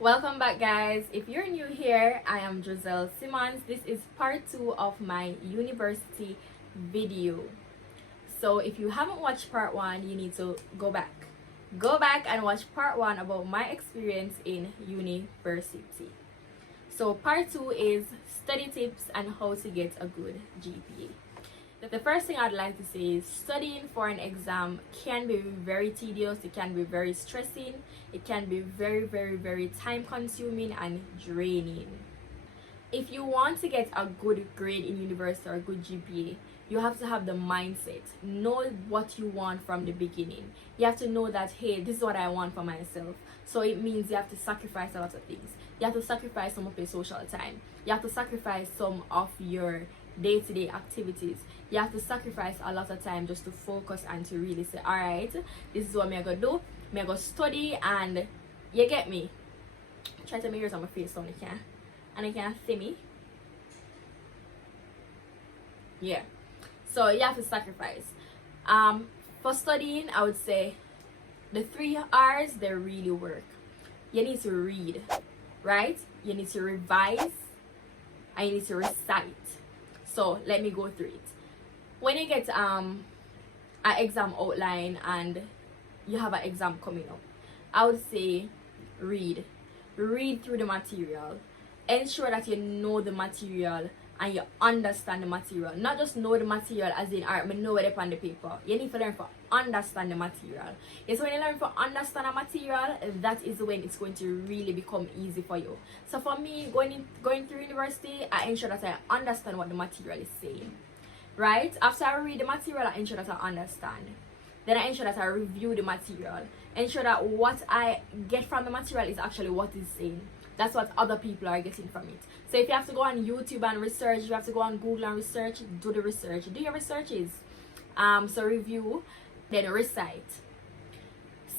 Welcome back, guys. If you're new here, I am Giselle Simmons. This is part 2 of my university video. So if you haven't watched part 1, you need to go back. Go back and watch part 1 about my experience in university. So part 2 is study tips and how to get a good GPA. The first thing I'd like to say is studying for an exam can be very tedious, it can be very stressing, it can be very time consuming and draining. If you want to get a good grade in university or a good GPA, you have to have the mindset, know what you want from the beginning. You have to know that, hey, this is what I want for myself. So it means you have to sacrifice a lot of things. You have to sacrifice some of your social time. You have to sacrifice some of your day-to-day activities. You have to sacrifice a lot of time just to focus and to really say, all right, this is what I'm gonna do. I'm gonna study, and you get me. Try to make yours on my face so you can, and you can see me. Yeah. So you have to sacrifice. For studying, I would say the 3 R's, they really work. You need to read, right? You need to revise, and you need to recite. So let me go through it. When you get an exam outline and you have an exam coming up, I would say read through the material. Ensure that you know the material and you understand the material. Not just know the material as in, alright, I know it on the paper. You need to learn to understand the material. It's when you learn to understand the material, that is when it's going to really become easy for you. So for me, going through university, I ensure that I understand what the material is saying. Right? After I read the material, I ensure that I understand. Then I ensure that I review the material. Ensure that what I get from the material is actually what it's saying. That's what other people are getting from it. So if you have to go on YouTube and research, you have to go on Google and research, do the research. Do your researches. So review, then recite.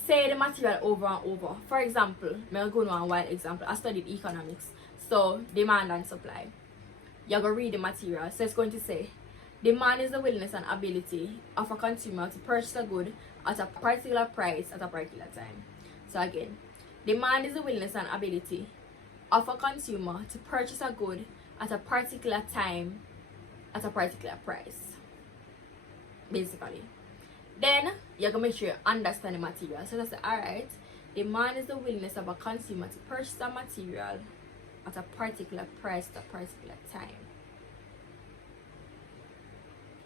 Say the material over and over. For example, I'm going to go on a wild example. I studied economics. So demand and supply. You're going to read the material. So it's going to say, demand is the willingness and ability of a consumer to purchase a good at a particular price at a particular time. So again, demand is the willingness and ability of a consumer to purchase a good at a particular time at a particular price. Basically. Then you're gonna make sure you understand the material. So that's alright. Demand is the willingness of a consumer to purchase a material at a particular price at a particular time.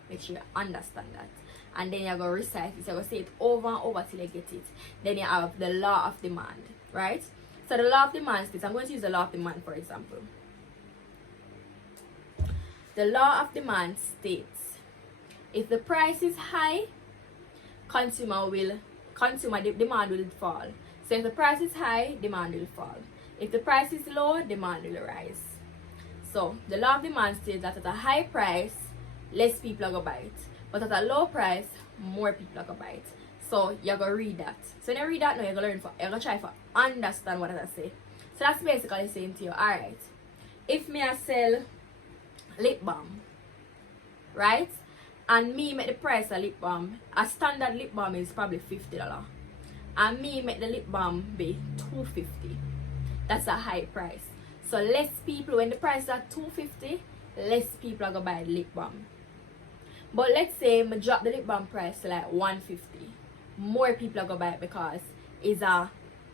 Make sure you understand that. And then you're going to recite it. You're going to say it over and over till you get it. Then you have the law of demand, right? So the law of demand states, I'm going to use the law of demand for example. The law of demand states, if the price is high, demand will fall. So if the price is high, demand will fall. If the price is low, demand will rise. So the law of demand states that at a high price, less people are going to buy it. But at a low price, more people are going to buy it. So you're going to read that. So when you read that now, you're going to try to understand what I say. So that's basically saying to you, alright, if me I sell lip balm, right? And me make the price of lip balm, a standard lip balm is probably $50. And me make the lip balm be $2.50. That's a high price. So less people, when the price is at $2.50, less people are going to buy the lip balm. But let's say I drop the lip balm price to like $150. More people are going to buy it because it's a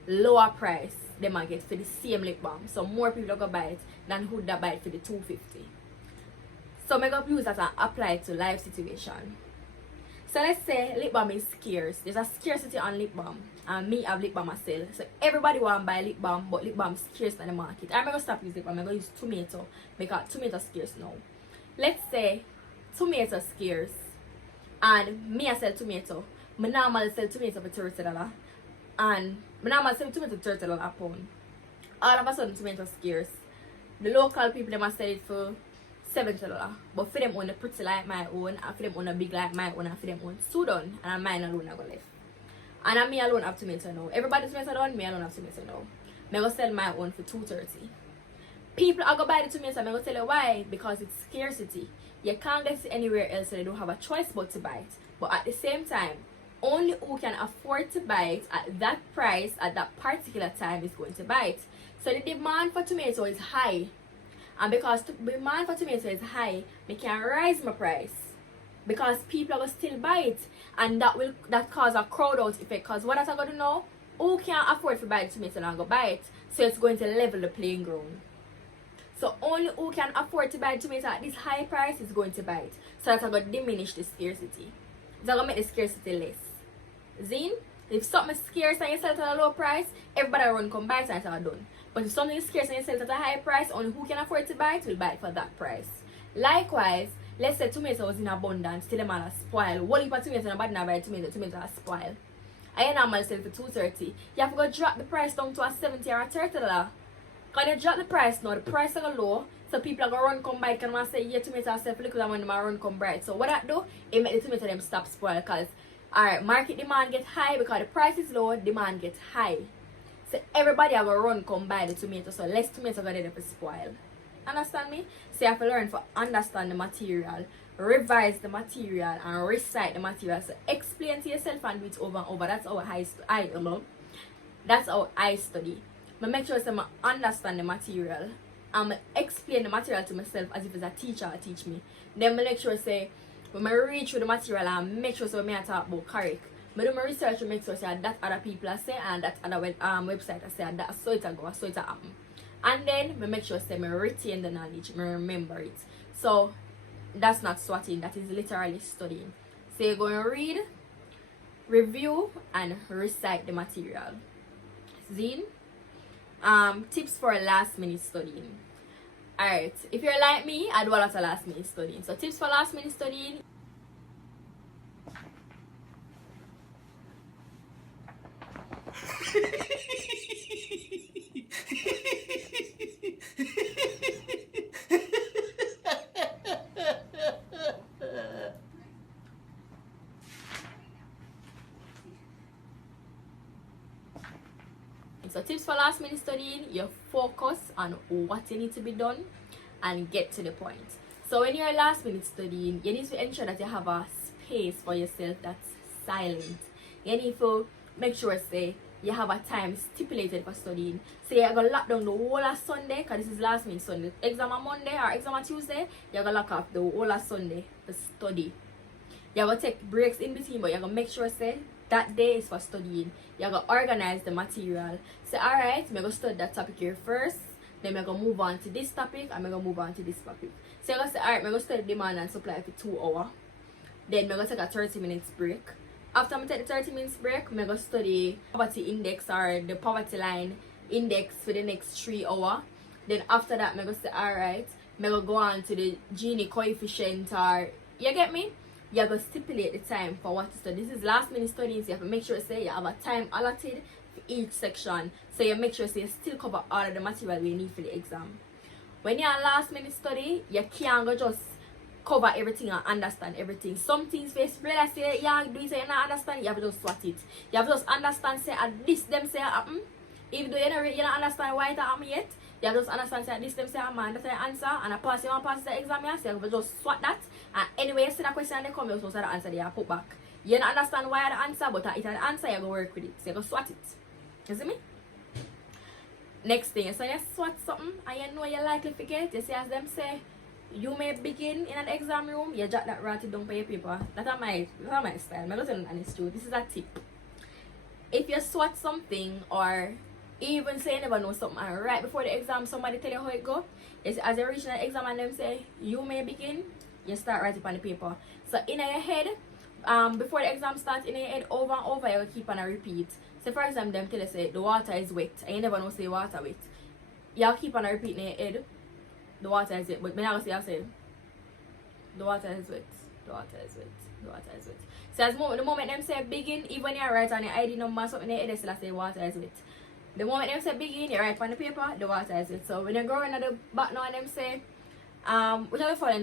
lower price they might get for the same lip balm. So more people are going to buy it than who that buy it for the $2.50. So I'm going to use that and apply it to life situation. So let's say lip balm is scarce. There's a scarcity on lip balm. And me have lip balm I sell. So everybody want to buy lip balm, but lip balm is scarce in the market. I'm going to stop using lip balm. I'm going to use tomato because tomato is scarce now. Let's say tomato scarce and me I sell tomato. I normally sell tomato for $30 and I normally sell tomato for $30 a pound. All of a sudden tomato scarce. The local people they must sell it for $70. But for them own pretty like my own, and for them own big like my own, and for them own so done, and mine alone I go left. And me alone have tomato now. Everybody's tomato done, me alone have tomato now. I go sell my own for $2.30. People are going to buy the tomato. I'm going to tell you why. Because it's scarcity. You can't get it anywhere else, so they don't have a choice but to buy it. But at the same time, only who can afford to buy it at that price at that particular time is going to buy it. So the demand for tomato is high, and because the demand for tomato is high, we can raise my price because people will still buy it, and that cause a crowd out effect. Because what I'm going to know, who can afford to buy the tomato and go buy it, so it's going to level the playing ground. So only who can afford to buy the tomato at this high price is going to buy it. So that's going to diminish the scarcity. It's going to make the scarcity less. Zine, if something is scarce and you sell it at a low price, everybody run come buy it and it's all done. But if something is scarce and you sell it at a high price, only who can afford to buy it will buy it for that price. Likewise, let's say tomato was in abundance, till the man has spoiled. One heap of tomato and bad now buy tomato has spoiled. And you normally sell it for $2.30. You have to go drop the price down to a $70 or a $30. When you drop the price now, the price is low, so people are going to run come buy it and say, yeah, tomato are self liquid and when they run come bright. So what that do, it make the tomato them stop spoil because alright, market demand get high because the price is low, demand get high. So everybody are going to run come buy the tomato, so less tomato going to spoil. Understand me? So you have to learn to understand the material, revise the material, and recite the material. So explain to yourself and do it over and over. That's how I study. I make sure I understand the material. And I explain the material to myself as if it's a teacher teach me. Then I make sure when I read through the material and make sure when I talk about correct. I do my research to make sure that other people are say and that other website are say and that so it go, so it happen. And then I make sure I retain the knowledge, I remember it. So that's not swatting, that is literally studying. So you're going to read, review, and recite the material. Zine. Tips for last minute studying. Alright, if you're like me, I do a lot of last minute studying. So tips for last minute studying. So tips for last minute studying, you focus on what you need to be done and get to the point. So when you're last minute studying, you need to ensure that you have a space for yourself that's silent. You need to make sure you have a time stipulated for studying. So you're going to lock down the whole of Sunday, because this is last minute Sunday. Exam on Monday or exam on Tuesday, you're going to lock off the whole of Sunday to study. You're going to take breaks in between, but you're going to make sure that day is for studying. You're going to organize the material. So alright, I'm going to study that topic here first. Then I'm going to move on to this topic. And I'm going to move on to this topic. So you're going to say, alright, I'm going to study demand and supply for 2 hours. Then I'm going to take a 30 minutes break. After I take the 30 minutes break, I'm going to study poverty index or the poverty line index for the next 3 hours. Then after that, I'm going to say, alright, I'm going to go on to the Gini coefficient or, you get me? You have to stipulate the time for what to study. This is last minute studying, so you have to make sure you have a time allotted for each section. So you make sure you still cover all of the material you need for the exam. When you're on last minute study, you can't go just cover everything and understand everything. Some things face realize you do it so you not understand, you have to just swat it. You have to just understand at this them say happen. Even though you don't understand why it happen yet, you have to just understand at this them say man, that's the answer, and I pass you want to pass the exam here, so you have to just swat that. And anyway you see the question and they come, you're supposed to the answer they put back. You don't understand why the answer, but it's the answer, you're going to work with it. So you go swat it. You see me? Next thing, so you swat something and you know you're likely to forget, you see as them say, you may begin in an exam room, you jot that right down for your paper. That's my style. I'm going to tell you honest truth. This is a tip. If you swat something or even say you never know something and right before the exam somebody tell you how it go, as you reach the exam and them say you may begin, you start writing on the paper. So in your head, before the exam starts, in your head over and over you will keep on a repeat. So for example, them tell you say the water is wet and you never know say water wet. You'll keep on a repeat in your head. The water is wet, but me not say the water is wet, the water is wet, the water is wet. So as the moment them say begin, even you write on your ID number something in your head, they still say water is wet. The moment them say begin, you write on the paper, the water is wet. So when you go into the back now and them say whichever fall in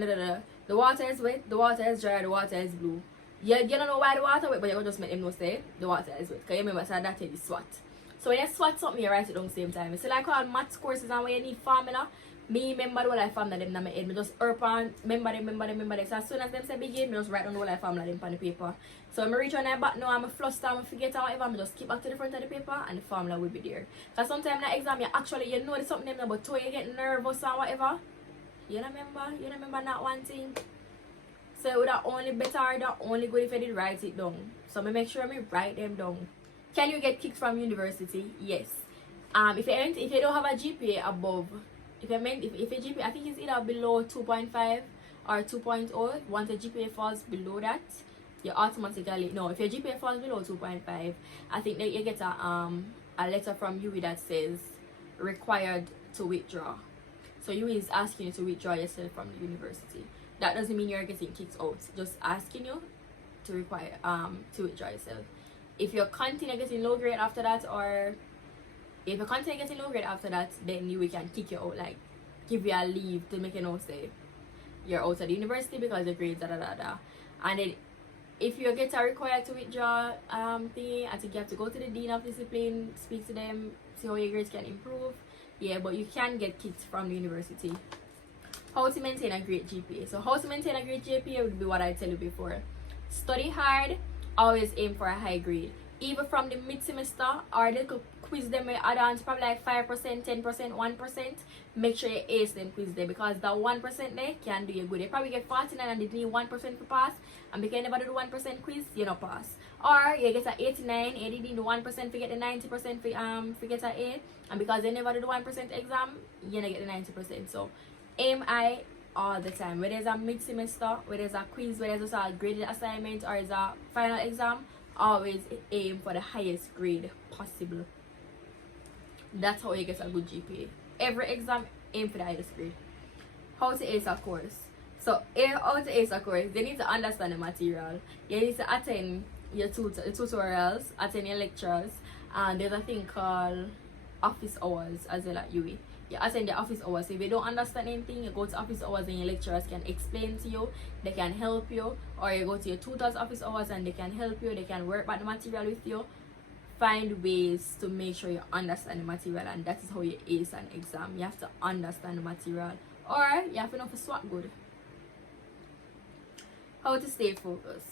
the water is wet, the water is dry, the water is blue. You don't know why the water wet, but you just make them know say the water is wet. Because you remember so that is SWAT. So when you SWAT something, you write it down the same time. It's like all maths courses and when you need formula. me remember the whole life family them in my head. Me just herp on remember them. So as soon as them say begin, me just write down the whole life family them on the paper. So when I reach on that back now, I'm a fluster, I'm a forget or whatever, I just keep back to the front of the paper and the formula will be there. Because sometimes in the exam you actually you know there's something there, but when you get nervous or whatever, you remember that one thing. So it would have only better or that only good if I did write it down. So I make sure I write them down. Can you get kicked from university? Yes. If you don't have a GPA above, if your GPA, I think it's either below 2.5 or 2.0. Once the GPA falls below that, you automatically no. If your GPA falls below 2.5, I think that you get a letter from UE that says required to withdraw. So UE is asking you to withdraw yourself from the university. That doesn't mean you're getting kicked out. Just asking you to withdraw yourself. If you continue getting low grade after that, or if you continue getting low grade after that, then we can kick you out, like give you a leave to make you know say you're out of the university because your grades and then if you get a required to withdraw thing, I think you have to go to the dean of discipline, speak to them, see how your grades can improve. Yeah, but you can get kicked from the university. How to maintain a great GPA. So how to maintain a great GPA would be what I tell you before. Study hard, always aim for a high grade. Either from the mid-semester or the quiz them may add on to probably like 5%, 10%, 1%. Make sure you ace them quiz there, because that 1% there can do you good. You probably get 49 and they need 1% to pass, and because you never do the 1% quiz, you don't pass. Or you get an 89 and you need the 1% to get the 90% for get an A, and because you never do the 1% exam, you don't get the 90%. So aim high all the time. Whether it's a mid-semester, whether it's a quiz, whether it's a graded assignment, or it's a final exam, always aim for the highest grade possible. That's how you get a good GPA. Every exam, aim for the highest grade. How to ace a course. So how to ace a course, you need to understand the material. You need to attend your tutorials, attend your lectures, and there's a thing called office hours as well at UE. You attend the office hours. So if you don't understand anything, you go to office hours and your lecturers can explain to you, they can help you. Or you go to your tutor's office hours and they can help you, they can work back the material with you. Find ways to make sure you understand the material, and that is how you ace an exam. You have to understand the material, or you have to know for swap good. How to stay focused.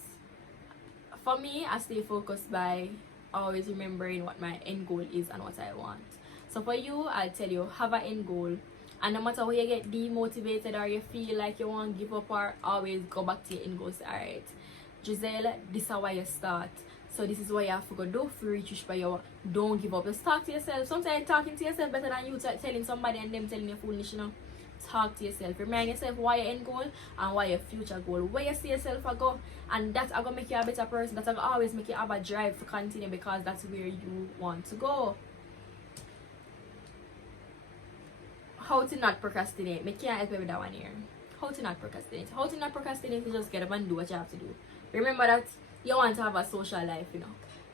For me, I stay focused by always remembering what my end goal is and what I want. So for you, I'll tell you, have an end goal, and no matter how you get demotivated or you feel like you want to give up, or always go back to your end goals. Alright, Giselle, this is how you start. So this is what you have to go do for reach by your. Don't give up. Just talk to yourself. Sometimes talking to yourself better than you telling somebody and them telling you foolish, you know. Talk to yourself. Remind yourself why your end goal and why your future goal. Where you see yourself go, and that's gonna make you a better person. That's gonna always make you have a drive to continue, because that's where you want to go. How to not procrastinate. Me can't help you with that one here. How to not procrastinate. How to not procrastinate is just get up and do what you have to do. Remember that you want to have a social life, you know.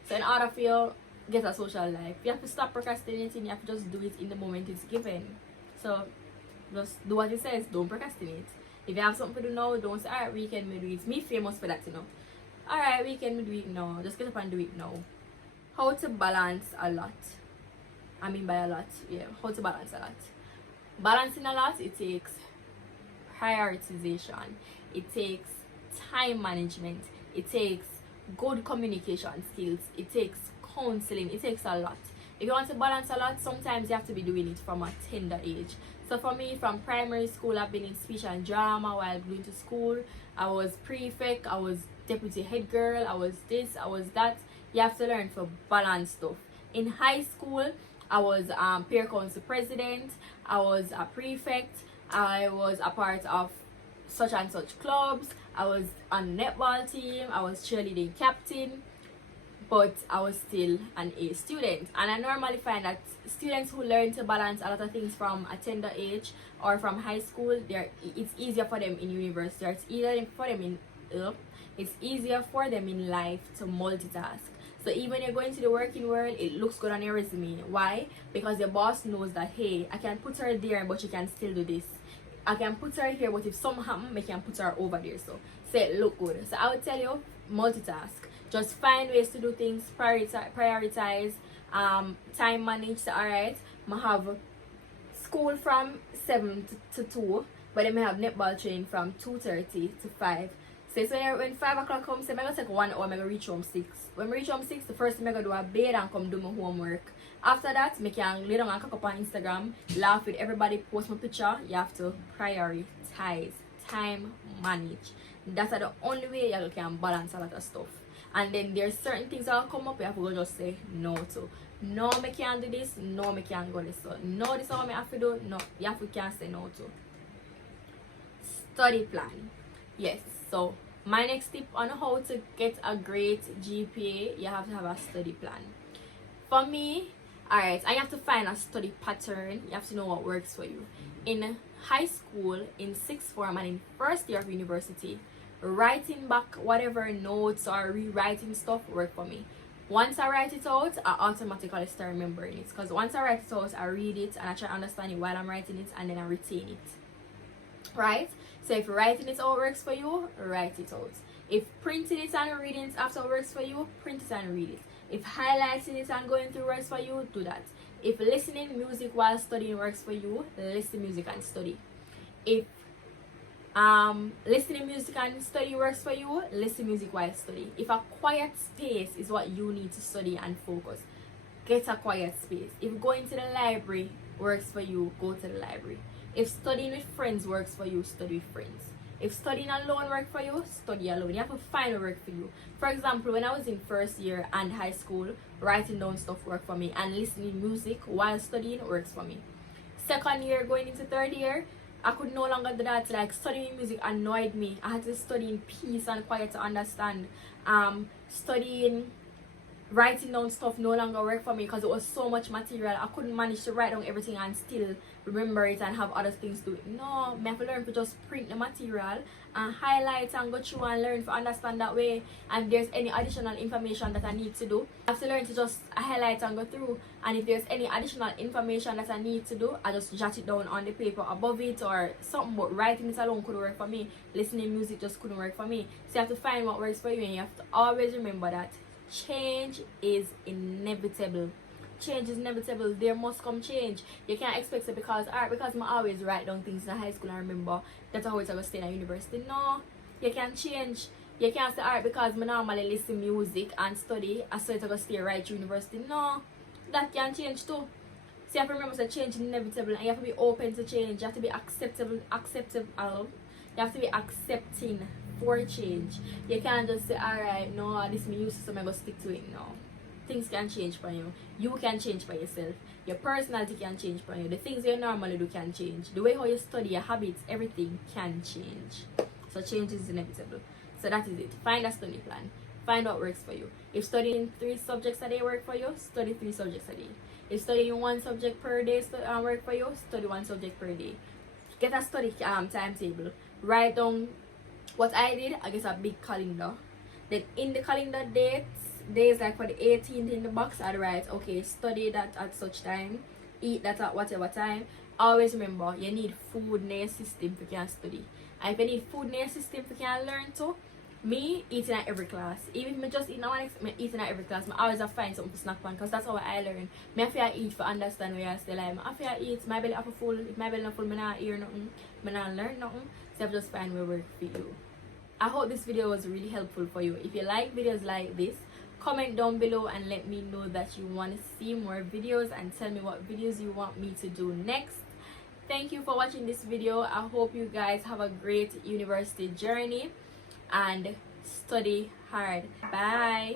So in order for you to get a social life, you have to stop procrastinating. You have to just do it in the moment it's given. So just do what it says. Don't procrastinate. If you have something to do now, don't say, alright, weekend me do it. Me famous for that, you know. Alright, weekend me do it now. Just get up and do it now. How to balance a lot. I mean by a lot, yeah. How to balance a lot. Balancing a lot, it takes prioritization. It takes time management. It takes good communication skills. It takes counseling. It takes a lot. If you want to balance a lot, sometimes you have to be doing it from a tender age. So for me, from primary school, I've been in speech and drama while going to school. I was prefect, I was deputy head girl, I was this, I was that. You have to learn to balance stuff. In high school, I was peer council president, I was a prefect, I was a part of such and such clubs, I was on the netball team, I was cheerleading captain, but I was still an A student. And I normally find that students who learn to balance a lot of things from a tender age or from high school, it's easier for them in university, or it's easier for them in life to multitask. So even when you're going to the working world, it looks good on your resume. Why? Because your boss knows that, hey, I can put her there, but she can still do this. I can put her here, but if something happens, I can put her over there. So it look good. So I would tell you, multitask. Just find ways to do things, prioritize, time manage. So alright, I have school from 7 to 2, but then I have netball training from 2:30 to 5. So when 5 o'clock comes, I'm going to take 1 hour, I'm going to reach home 6. When I reach home 6, the first thing I'm going to do is bathe and come do my homework. After that, I can lay down and cook up on Instagram, laugh with everybody, post my picture. You have to prioritize, time manage. That's the only way you can balance a lot of stuff. And then there's certain things that will come up, you have to go just say no to. No, I can't do this. No, I can't go this. So, no, this is what I have to do. No, you have to can't say no to. Study plan. Yes, so my next tip on how to get a great GPA, you have to have a study plan. For me, alright, I have to find a study pattern. You have to know what works for you. In high school, in 6th form and in first year of university, writing back whatever notes or rewriting stuff work for me. Once I write it out, I automatically start remembering it. Because once I write it out, I read it and I try to understand it while I'm writing it, and then I retain it. Right? So if writing it out works for you, write it out. If printing it and reading it after works for you, print it and read it. If highlighting it and going through works for you, do that. If listening music while studying works for you, listen music and study. If listening music and study works for you, listen music while study. If a quiet space is what you need to study and focus, get a quiet space. If going to the library works for you, go to the library. If studying with friends works for you, study with friends. If studying alone works for you, study alone. You have to find what works for you. For example, when I was in first year and high school, writing down stuff worked for me, and listening music while studying works for me. Second year going into third year, I could no longer do that. Like, studying music annoyed me. I had to study in peace and quiet to understand. Writing down stuff no longer worked for me because it was so much material. I couldn't manage to write down everything and still remember it and have other things to do it. No, I have to learn to just print the material and highlight and go through and learn to understand that way. And if there's any additional information that I need to do, I have to learn to just highlight and go through. And if there's any additional information that I need to do, I just jot it down on the paper above it or something. But writing it alone couldn't work for me. Listening music just couldn't work for me. So you have to find what works for you, and you have to always remember that change is inevitable. Change is inevitable. There must come change. You can't expect it because I always write down things in high school and remember that's how it's going to stay in university. No, you can change. You can't say alright because I normally listen music and study, I so it's going to stay right to university. No, that can change too. So you have to remember that change is inevitable, and you have to be open to change. You have to be acceptable. You have to be accepting for change. You can't just say, alright, no, this me used to, so I'm going to stick to it. No. Things can change for you. You can change for yourself. Your personality can change for you. The things you normally do can change. The way how you study, your habits, everything can change. So change is inevitable. So that is it. Find a study plan. Find what works for you. If studying 3 subjects a day work for you, study 3 subjects a day. If studying 1 subject per day work for you, study 1 subject per day. Get a study timetable. Write down what I did. I get a big calendar. Then in the calendar days like for the 18th in the box, I'd write, okay, study that at such time, eat that at whatever time. Always remember, you need food in your system if you can study. And if you need food in your system if you can learn too, me eating at every class. Even if I just eat now, I'm eating at every class. I always have to find something to snack on because that's how I learn. I have to eat for understand where I stay like. I have to eat, my belly up full. If my belly not full, I not hear nothing. I not learn nothing. So I have to just find where work for you. I hope this video was really helpful for you. If you like videos like this, comment down below and let me know that you want to see more videos, and tell me what videos you want me to do next. Thank you for watching this video. I hope you guys have a great university journey and study hard. Bye.